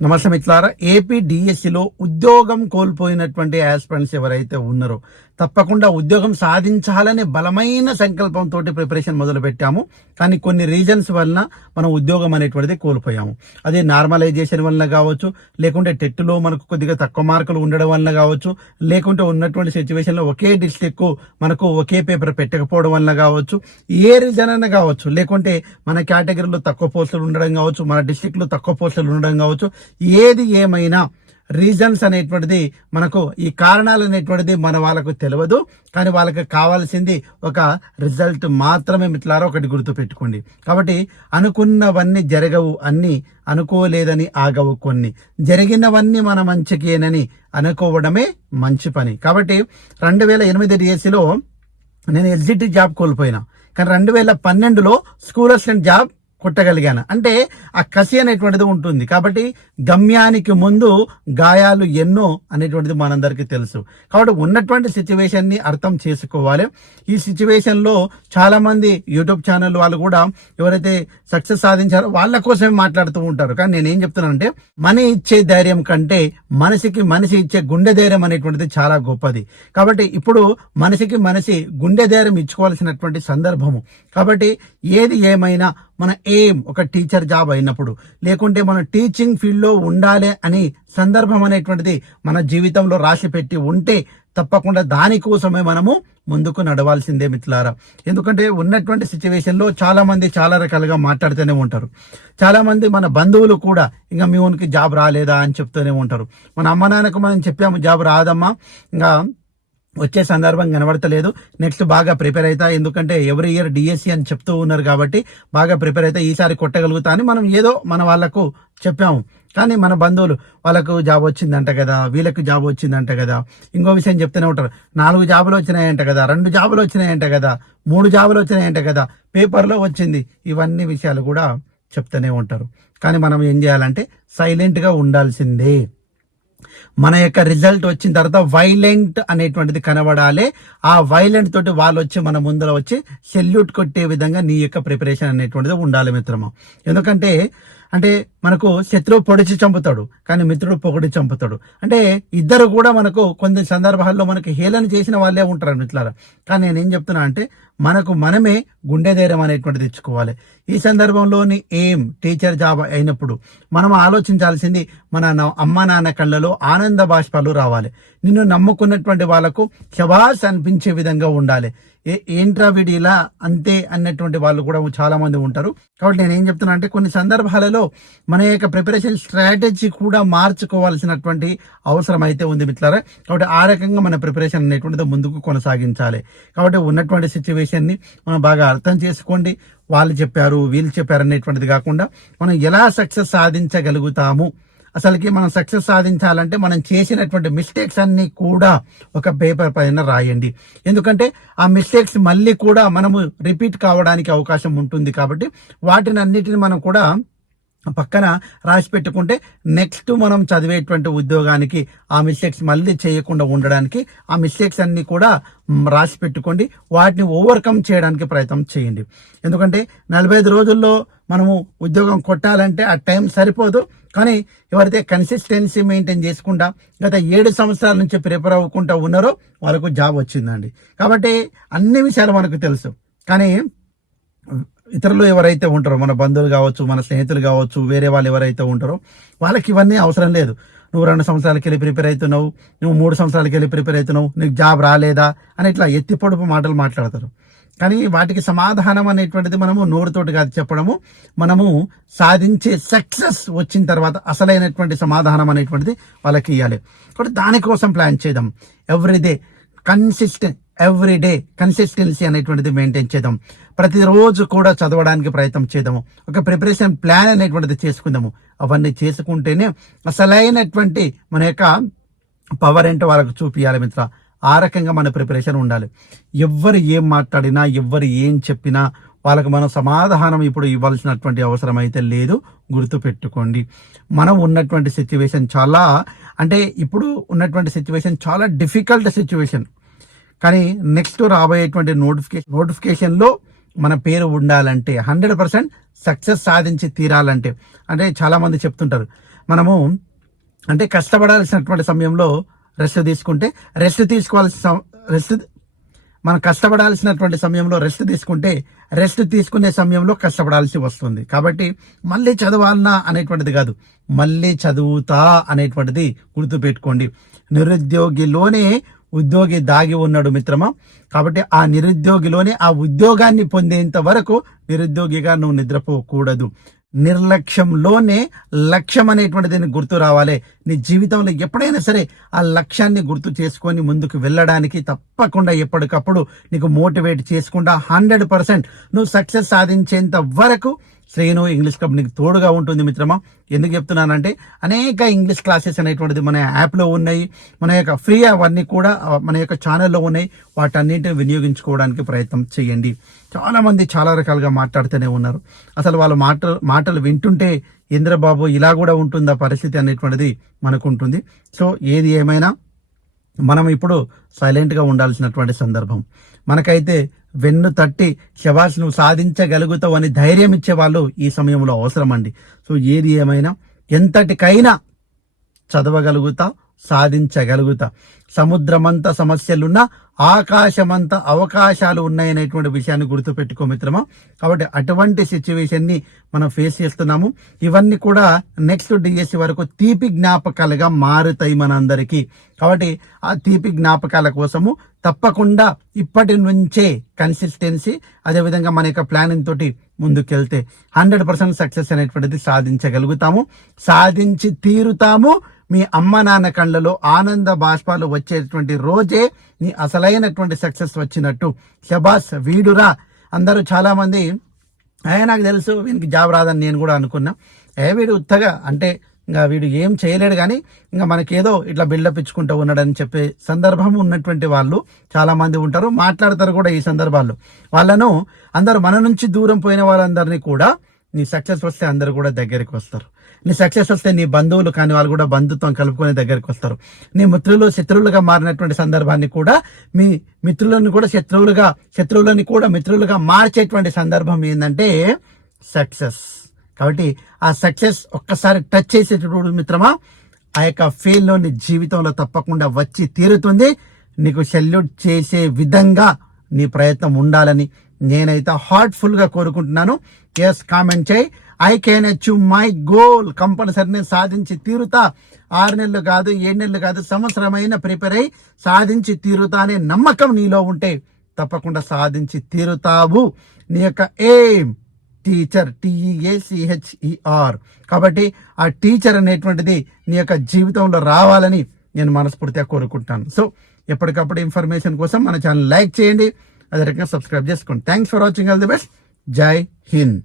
నమస్తే మిత్రులారా ఏపీ డిఎస్సిలో ఉద్యోగం కోల్పోయినటువంటి ఆస్పిరెంట్స్ ఎవరైతే ఉన్నారో తప్పకుండా ఉద్యోగం సాధించాలనే బలమైన సంకల్పంతో ప్రిపరేషన్ మొదలుపెట్టాము. కానీ కొన్ని రీజన్స్ వలన మనం ఉద్యోగం అనేటువంటిది కోల్పోయాము. అది నార్మలైజేషన్ వలన కావచ్చు లేకుంటే టెట్లో మనకు కొద్దిగా తక్కువ మార్కులు ఉండడం వలన కావచ్చు లేకుంటే ఉన్నటువంటి సిచ్యువేషన్లో ఒకే డిస్ట్రిక్ట్ మనకు ఒకే పేపర్ పెట్టకపోవడం వలన కావచ్చు ఏ రీజన్ అయినా కావచ్చు లేకుంటే మన కేటగిరీలో తక్కువ పోస్టులు ఉండడం కావచ్చు మన డిస్ట్రిక్ట్లో తక్కువ పోస్టులు ఉండడం కావచ్చు ఏది ఏమైనా రీజన్స్ అనేటువంటిది మనకు ఈ కారణాలు అనేటువంటిది మన వాళ్ళకు తెలియదు కానీ వాళ్ళకి కావాల్సింది ఒక రిజల్ట్ మాత్రమే మిట్లారా ఒకటి గుర్తు పెట్టుకోండి. కాబట్టి అనుకున్నవన్నీ జరగవు అన్నీ అనుకోలేదని ఆగవు కొన్ని. జరిగినవన్నీ మన మంచికేనని అనుకోవడమే మంచి పని. కాబట్టి రెండు వేల ఎనిమిది డిఎస్సిలో నేను ఎల్జిటి జాబ్ కోల్పోయినా. కానీ రెండు వేల పన్నెండులో స్కూల్ అసిస్టెంట్ జాబ్ కొట్టగలిగాను. అంటే ఆ కసి అనేటువంటిది ఉంటుంది. కాబట్టి గమ్యానికి ముందు గాయాలు ఎన్నో అనేటువంటిది మనందరికీ తెలుసు. కాబట్టి ఉన్నటువంటి సిచ్యువేషన్ని అర్థం చేసుకోవాలి. ఈ సిచ్యువేషన్లో చాలామంది యూట్యూబ్ ఛానల్ వాళ్ళు కూడా ఎవరైతే సక్సెస్ సాధించారో వాళ్ళ కోసమే మాట్లాడుతూ ఉంటారు. కానీ నేనేం చెప్తున్నానంటే మనీ ఇచ్చే ధైర్యం కంటే మనిషికి మనిషి ఇచ్చే గుండె ధైర్యం అనేటువంటిది చాలా గొప్పది. కాబట్టి ఇప్పుడు మనిషికి మనిషి గుండె ధైర్యం ఇచ్చుకోవాల్సినటువంటి సందర్భము. కాబట్టి ఏది ఏమైనా మన ఎయిమ్ ఒక టీచర్ జాబ్ అయినప్పుడు. లేకుంటే మన టీచింగ్ ఫీల్డ్లో ఉండాలి అని సందర్భం అనేటువంటిది మన జీవితంలో రాసి పెట్టి ఉంటే తప్పకుండా దానికోసమే మనము ముందుకు నడవాల్సిందే మిత్రులారా. ఎందుకంటే ఉన్నటువంటి సిచ్యువేషన్లో చాలామంది చాలా రకాలుగా మాట్లాడుతూనే ఉంటారు. చాలామంది మన బంధువులు కూడా ఇంకా మీ ఓన్కి జాబ్ రాలేదా? అని చెప్తూనే ఉంటారు. మన అమ్మ నాన్నకు మనం చెప్పాము జాబ్ రాదమ్మా. ఇంకా వచ్చే సందర్భం కనబడతలేదు. నెక్స్ట్ బాగా ప్రిపేర్ అవుతా ఎందుకంటే ఎవ్రీ ఇయర్ డిఎస్సి అని చెప్తూ ఉన్నారు కాబట్టి బాగా ప్రిపేర్ అయితే ఈసారి కొట్టగలుగుతా అని మనం ఏదో మన వాళ్ళకు చెప్పాము. కానీ మన బంధువులు వాళ్ళకు జాబ్ వచ్చిందంట కదా వీళ్ళకి జాబ్ వచ్చిందంట కదా. ఇంకో విషయం చెప్తూనే ఉంటారు. నాలుగు జాబులు వచ్చినాయంట కదా రెండు జాబులు వచ్చినాయంట కదా మూడు జాబులు వచ్చినాయంట కదా. పేపర్లో వచ్చింది. ఇవన్నీ విషయాలు కూడా చెప్తూనే ఉంటారు. కానీ మనం ఏం చేయాలంటే సైలెంట్గా ఉండాల్సిందే. మన యొక్క రిజల్ట్ వచ్చిన తర్వాత వైలెంట్ అనేటువంటిది కనబడాలి. ఆ వైలెంట్ తోటి వాళ్ళు వచ్చి మన ముందర వచ్చి సెల్యూట్ కొట్టే విధంగా నీ యొక్క ప్రిపరేషన్ అనేటువంటిది ఉండాలి మిత్రమా. ఎందుకంటే అంటే మనకు శత్రువు పొడిచి చంపుతాడు కానీ మిత్రుడు పొగిడి చంపుతాడు. అంటే ఇద్దరు కూడా మనకు కొన్ని సందర్భాల్లో మనకు హేళన చేసిన వాళ్ళే ఉంటారు మిత్రులారా. కానీ నేనేం చెప్తున్నా అంటే మనకు మనమే గుండె ధైర్యం అనేటువంటిది తెచ్చుకోవాలి. ఈ సందర్భంలోని ఏం టీచర్ జాబ్ అయినప్పుడు మనం ఆలోచించాల్సింది మన అమ్మ నాన్న కళ్ళలో ఆనంద బాష్పాలు రావాలి. నిన్ను నమ్ముకున్నటువంటి వాళ్ళకు శబాస్ అనిపించే విధంగా ఉండాలి. ఏ ఏంట్రా వీడి ఇలా అంతే అన్నటువంటి వాళ్ళు కూడా చాలా మంది ఉంటారు. కాబట్టి నేను ఏం చెప్తున్నా అంటే కొన్ని సందర్భాలలో మన యొక్క ప్రిపరేషన్ స్ట్రాటజీ కూడా మార్చుకోవాల్సినటువంటి అవసరం అయితే ఉంది మిత్రులారా. కాబట్టి ఆ రకంగా మన ప్రిపరేషన్ అనేటువంటిది ముందుకు కొనసాగించాలి. కాబట్టి ఉన్నటువంటి సిచ్యువేషన్ని మనం బాగా అర్థం చేసుకోండి. వాళ్ళు చెప్పారు వీళ్ళు చెప్పారు అనేటువంటిది కాకుండా మనం ఎలా సక్సెస్ సాధించగలుగుతాము? అసలుకి మనం సక్సెస్ సాధించాలంటే మనం చేసినటువంటి మిస్టేక్స్ అన్నీ కూడా ఒక పేపర్ పైన రాయండి. ఎందుకంటే ఆ మిస్టేక్స్ మళ్ళీ కూడా మనము రిపీట్ కావడానికి అవకాశం ఉంటుంది కాబట్టి వాటిని అన్నిటిని మనం కూడా పక్కన రాసి పెట్టుకుంటే నెక్స్ట్ మనం చదివేటువంటి ఉద్యోగానికి ఆ మిస్టేక్స్ మళ్ళీ చేయకుండా ఉండడానికి ఆ మిస్టేక్స్ అన్నీ కూడా రాసి పెట్టుకోండి. వాటిని ఓవర్కమ్ చేయడానికి ప్రయత్నం చేయండి. ఎందుకంటే నలభై ఐదు రోజుల్లో మనము ఉద్యోగం కొట్టాలంటే ఆ టైం సరిపోదు. కానీ ఎవరైతే కన్సిస్టెన్సీ మెయింటైన్ చేసుకుంటా గత ఏడు సంవత్సరాల నుంచి ప్రిపేర్ అవ్వకుండా ఉన్నారో వాళ్ళకు జాబ్ వచ్చిందండి. కాబట్టి అన్ని విషయాలు మనకు తెలుసు. కానీ ఇతరులు ఎవరైతే ఉంటారో మన బంధువులు కావచ్చు మన స్నేహితులు కావచ్చు వేరే వాళ్ళు ఎవరైతే ఉంటారో వాళ్ళకి ఇవన్నీ అవసరం లేదు. నువ్వు రెండు సంవత్సరాలకి వెళ్ళి ప్రిపేర్ అవుతున్నావు నువ్వు మూడు సంవత్సరాలకి వెళ్ళి ప్రిపేర్ అవుతున్నావు నీకు జాబ్ రాలేదా అని ఇట్లా ఎత్తి పొడుపు మాటలు మాట్లాడతారు. కానీ వాటికి సమాధానం అనేటువంటిది మనము నోరుతోటి కాదు చెప్పడము. మనము సాధించే సక్సెస్ వచ్చిన తర్వాత అసలైనటువంటి సమాధానం అనేటువంటిది వాళ్ళకి ఇవ్వాలి కాబట్టి దానికోసం ప్లాన్ చేద్దాం. Everyday consistent every day consistency అనేటువంటిది మెయింటైన్ చేద్దాం. ప్రతిరోజు కూడా చదవడానికి ప్రయత్నం చేద్దాము. ఒక ప్రిపరేషన్ ప్లాన్ అనేటువంటిది చేసుకుందాము. అవన్నీ చేసుకుంటేనే అసలైనటువంటి మన యొక్క పవర్ ఏంటో వాళ్ళకు చూపించాలి మిత్ర. ఆ రకంగా మన ప్రిపరేషన్ ఉండాలి. ఎవ్వరు ఏం మాట్లాడినా ఎవ్వరు ఏం చెప్పినా వాళ్ళకి మనం సమాధానం ఇప్పుడు ఇవ్వాల్సినటువంటి అవసరం అయితే లేదు. గుర్తు పెట్టుకోండి మనం ఉన్నటువంటి సిచ్యువేషన్ చాలా అంటే ఇప్పుడు ఉన్నటువంటి సిచ్యువేషన్ చాలా డిఫికల్ట్ సిచ్యువేషన్ కానీ నెక్స్ట్ రాబోయేటువంటి నోటిఫికేషన్ నోటిఫికేషన్లో మన పేరు ఉండాలంటే హండ్రెడ్ పర్సెంట్ సక్సెస్ సాధించి తీరాలంటే. అంటే చాలామంది చెప్తుంటారు మనము అంటే కష్టపడాల్సినటువంటి సమయంలో రెస్ట్ తీసుకుంటే రెస్ట్ తీసుకోవాల్సిన రెస్ట్ మనం కష్టపడాల్సినటువంటి సమయంలో రెస్ట్ తీసుకుంటే రెస్ట్ తీసుకునే సమయంలో కష్టపడాల్సి వస్తుంది. కాబట్టి మళ్ళీ చదవాలన్నా అనేటువంటిది కాదు మళ్ళీ చదువుతా అనేటువంటిది గుర్తుపెట్టుకోండి. నిరుద్యోగిలోనే ఉద్యోగి దాగి ఉన్నాడు మిత్రమా? కాబట్టి ఆ నిరుద్యోగిలోనే ఆ ఉద్యోగాన్ని పొందేంత వరకు నిరుద్యోగిగా నువ్వు నిద్రపోకూడదు. నిర్లక్ష్యంలోనే లక్ష్యం అనేటువంటి దీన్ని గుర్తు రావాలి. నీ జీవితంలో ఎప్పుడైనా సరే ఆ లక్ష్యాన్ని గుర్తు చేసుకొని ముందుకు వెళ్ళడానికి తప్పకుండా ఎప్పటికప్పుడు నీకు మోటివేట్ చేసుకుండా హండ్రెడ్ పర్సెంట్ నువ్వు సక్సెస్ సాధించేంత వరకు శ్రేణు ఇంగ్లీష్ క్లబ్ నీకు తోడుగా ఉంటుంది మిత్రమా. ఎందుకు చెప్తున్నానంటే అనేక ఇంగ్లీష్ క్లాసెస్ అనేటువంటిది మన యాప్లో ఉన్నాయి. మన యొక్క ఫ్రీ అవన్నీ కూడా మన యొక్క ఛానల్లో ఉన్నాయి. వాటన్నింటిని వినియోగించుకోవడానికి ప్రయత్నం చేయండి. చాలామంది చాలా రకాలుగా మాట్లాడుతూనే ఉన్నారు. అసలు వాళ్ళ మాట మాటలు వింటుంటే ఇంద్రబాబు ఇలా కూడా ఉంటుందా పరిస్థితి అనేటువంటిది మనకు ఉంటుంది సో ఏది ఏమైనా మనం ఇప్పుడు సైలెంట్గా ఉండాల్సినటువంటి సందర్భం. మనకైతే వెన్ను తట్టి శవాస్ నువ్వు సాధించగలుగుతావు అని ధైర్యం ఇచ్చే వాళ్ళు ఈ సమయంలో అవసరం అండి సో ఏది ఏమైనా ఎంతటికైనా చదవగలుగుతా సాధించగలుగుతా. సముద్రమంత సమస్యలున్నా ఆకాశమంత అవకాశాలు ఉన్నాయనేటువంటి విషయాన్ని గుర్తుపెట్టుకో మిత్రమా. కాబట్టి అటువంటి సిచ్యువేషన్ని మనం ఫేస్ చేస్తున్నాము. ఇవన్నీ కూడా నెక్స్ట్ డిఎస్సి వరకు తీపి జ్ఞాపకాలుగా మారుతాయి మనందరికీ. కాబట్టి ఆ తీపి జ్ఞాపకాల కోసము తప్పకుండా ఇప్పటి నుంచే కన్సిస్టెన్సీ అదేవిధంగా మన యొక్క ప్లానింగ్ తోటి ముందుకెళ్తే హండ్రెడ్ పర్సెంట్ సక్సెస్ అనేటువంటిది సాధించగలుగుతాము. సాధించి తీరుతాము. మీ అమ్మ నాన్న కళ్ళలో ఆనంద బాష్పాలు వచ్చేటువంటి రోజే నీ అసలైనటువంటి సక్సెస్ వచ్చినట్టు. శబాస్ వీడురా. అందరూ చాలామంది అయ్యా నాకు తెలుసు వీనికి జాబ్ రాదని నేను కూడా అనుకున్నా. ఏ వీడు ఉత్తగా అంటే ఇంకా వీడు ఏం చేయలేడు కానీ ఇంకా మనకేదో ఇట్లా బిల్డప్ ఇచ్చుకుంటూ ఉన్నాడని చెప్పే సందర్భం ఉన్నటువంటి వాళ్ళు చాలామంది ఉంటారు. మాట్లాడతారు కూడా ఈ సందర్భాల్లో. వాళ్ళను అందరూ మన నుంచి దూరం పోయిన వాళ్ళందరినీ కూడా నీ సక్సెస్ వస్తే అందరూ కూడా దగ్గరికి వస్తారు. నీ సక్సెస్ వస్తే నీ బంధువులు కానీ వాళ్ళు కూడా బంధుత్వం కలుపుకొని దగ్గరికి వస్తారు. నీ మిత్రులు శత్రువులుగా మారినటువంటి సందర్భాన్ని కూడా మీ మిత్రులను కూడా శత్రువులుగా శత్రువులని కూడా మిత్రులుగా మార్చేటువంటి సందర్భం ఏంటంటే సక్సెస్. కాబట్టి ఆ సక్సెస్ ఒక్కసారి టచ్ చేసేటప్పుడు మిత్రమా ఆ యొక్క ఫెయిల్ నీ జీవితంలో తప్పకుండా వచ్చి తీరుతుంది. నీకు సెల్యూట్ చేసే విధంగా నీ ప్రయత్నం ఉండాలని నేనైతే హార్ట్ఫుల్గా కోరుకుంటున్నాను. ఎస్ కామెంట్ చేయి. I can achieve my goal compulsory నేను సాధించి తీరుతా. ఆరు నెలలు కాదు ఏడు నెలలు కాదు సంవత్సరమైన ప్రిపేర్ అయి సాధించి తీరుతా అనే నమ్మకం నీలో ఉంటే తప్పకుండా సాధించి తీరుతావు. నీ యొక్క ఎయిమ్ టీచర్ టీఈఏసిహెచ్ఈఆర్ కాబట్టి ఆ టీచర్ అనేటువంటిది నీ యొక్క జీవితంలో రావాలని నేను మనస్ఫూర్తిగా కోరుకుంటాను సో ఎప్పటికప్పుడు ఇన్ఫర్మేషన్ కోసం మన ఛానల్ లైక్ చేయండి. అదే రకంగా సబ్స్క్రైబ్ చేసుకోండి. Thanks for watching all the best Jai Hind